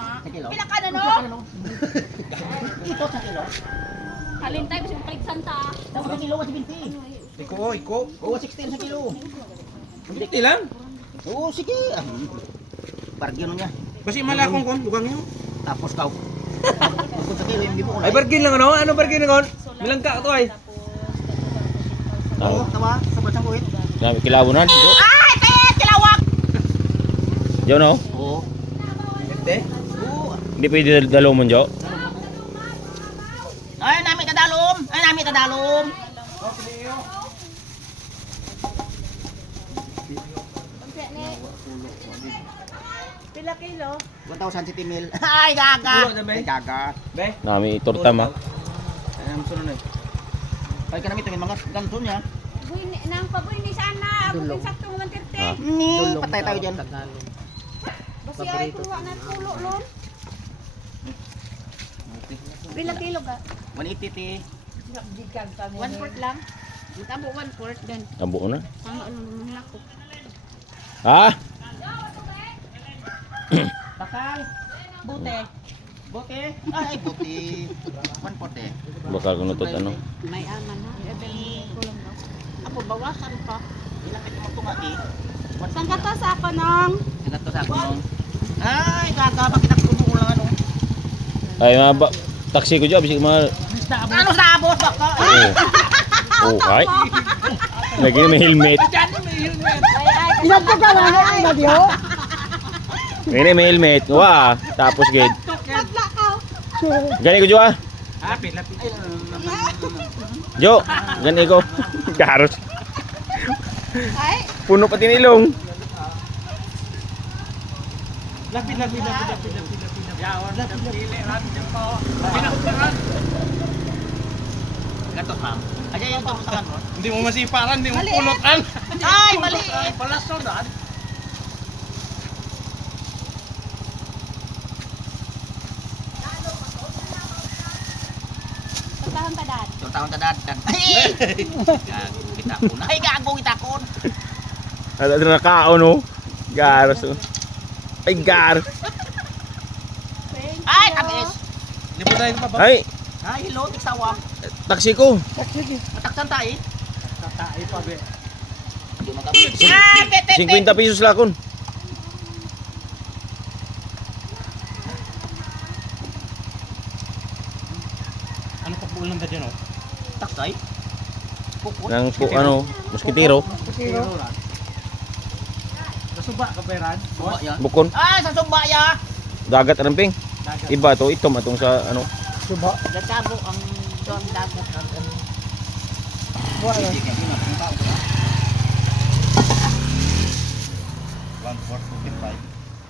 ma. Sa kilo? Pila ka na no? Ito sa kilo. Alin tayo kasi palit santa. Dapat sa kilo, 170. Iko, iko. Oo, 16 sa kilo. Hindi lang. Oo, sige. Ah, Bargain niya. Basi malakong kon, dugang niyo. Tapos na. Ay bargain lang ano? Ano bargain kon? Milangka to ay. Oo, tawa. Sa batang kuwit. Nami kilabunan. Jo. Ay, kaya kilawag. Jo no. Oo. Hindi. Hindi pwede dal- dalaw mo Jo. Ay, nami kadalom. Ay, nami kadalom. Pila kilo? 1,000 city mil. Ay, gaga. Ay, gaga. Be. Nami torta ma. Ay, ang sunod eh. Ay, kanami may mga ganto niya. Ni nang paboy ni sana. Ako din saktong 130. Ah. Ni, patay tayo dyan. Basi ay kuha na tulo lon. Pila kilo ka? 180 ti. One fourth lang. Tabo one fourth din. Abo na. Ang ano naman ako. Ha? Bakal. Bote. Bote. Ay, bote. 140. Bakal ko nutot ano. May aman ha. Ebel kulang daw. Apo bawasan pa. Ilang ito magtunga ti. Saan ka to sa ako nang? Nagat to sa ako nung. Ay, gaga. Bakit ako kumukulang ano? Ay mga taxi ko jo bisig mga Ano sa abos baka? Oh. Oh, ay. Lagi na may helmet. Ilan ka lang ang bagyo? May may helmet. Wa, tapos gid. Gani ko jo ah. Lapit, lapit. Jo, gani ko. Karos. Ay, Puno pati ng ilong. Lapit, lapit, lapit, lapit, Yawan, lapit, lapit. Pinakutaran. Ganto ma'am. Ay, yung pamuntakan mo. Hindi mo masiparan, hindi mo pulutan. Ay, maliit. Palasodan. tatahan pa dad. Yung taon tadad. Ay! Gago, kita ko na. Ay, gago, kita ko. Ada na nakao no. Garos. oh. Ay gar. Ay, tamis. Hindi po tayo pa ba? Ay, Ay, hello, tiksawam. taxi ko. Mataksan tayo. Tatay pa, be. Hindi magkabit. Ah, bete, 50 pesos lakon. Ano pa po lang ba dyan, oh? Taksay. Pukot. Nang po ano, moskitero. Kasuba ka, Beran? Suba yan. Bukon. Ay, sa sumba ya. Dagat ramping. Iba to, ito matong sa ano. Gatabo ang doon dagat.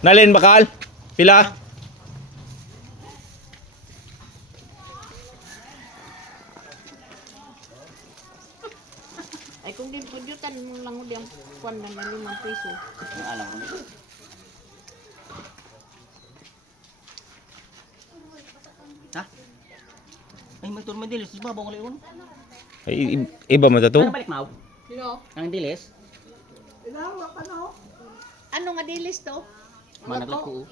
Nalin bakal? Pila? Ay kung din pudyutan mo lang uli ang kwan ng limang piso. Yung alam ko. Ay, may turma dilis. Di ba, bawang leon? Ay, i- iba man to. Ano balik mau? Sino? Ang dilis? Ano nga dilis to? Managlag ko.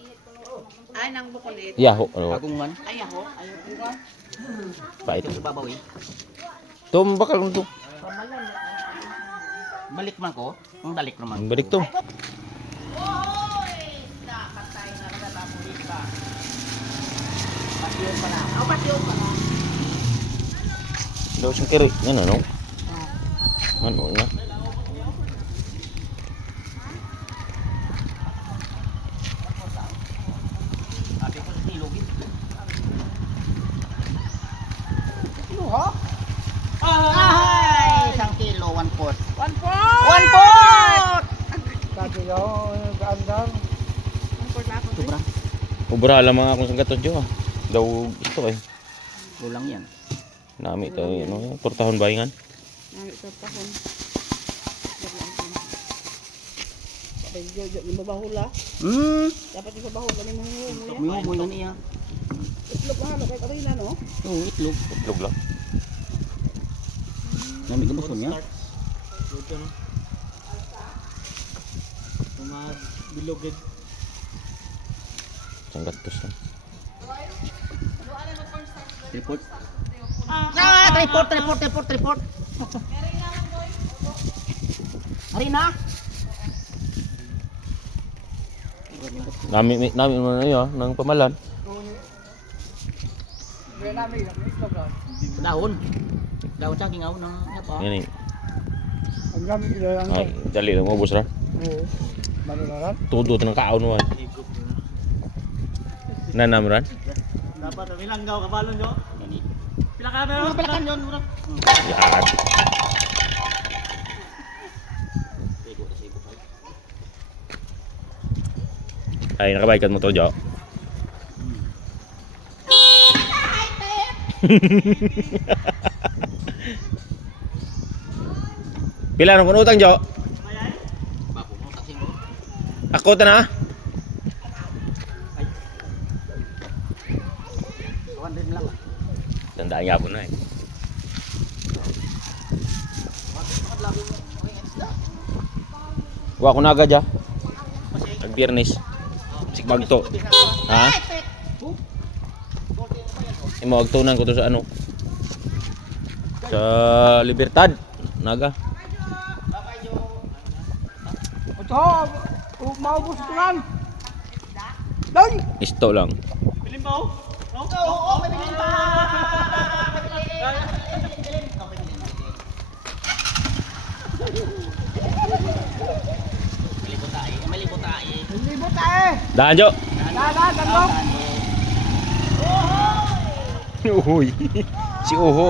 Ay, nang bukulit. Yaho. Ano? Agungan. Ay ako. Ay ako. Pait. Ito sa babaw eh. Tum bakal ko to. Balik man ko. Ang balik naman. Balik to. Ako pa siyo pa lang. Daw sing kiri. Ano no? Ano ko sa silog eh. Ay, isang kilo, one fourth. One fourth! One fourth! One fourth na ako. Sobra. Ubra lang mga akong sanggaton jo ah. Daw ito eh. Kulang yan. Nami to ano, tortahon bayangan. Ay, ito pa hon. Hmm. Dapat yung bahula ni humoy na niya. Itlog na kay Karina no? Oo, itlog. Itlog lang. Nami ka gusto niya? Mga bilogid. Isang gatos lang. Report. Ah, report, report, report, report. Hari na. Nami, mi- nami mo na yun, ng pamalan. Daon. Daon sa kingaw ng. Yan eh. Ang gamit nila lang. Ay, dali lang mo, ra. Oo. Malularan. Tudo ng kaon mo. Nanam ran. Dapat kami langgaw kabalon nyo. Gani. Pila ka meron? Pila kan yon murag. Yan. Sigo, sigo pa. Ay, nakabaikan mo to, Jo. Pila nang utang, Jo? Ako ta na. 200 lang. Tandaan nga po na eh. Wa ko na agad ja. Ang biyernes. Sik magto. Ha? Imo agtunan ko to sa ano? Sa Libertad. Naga. Ito, maubos ito lang. Isto lang. Pilim Oo, Oo, may bilhin pa. Malibot tayo, malibot tayo. Libot tayo. Daan Jo. Dada, gandong. Uhoy. si Uho.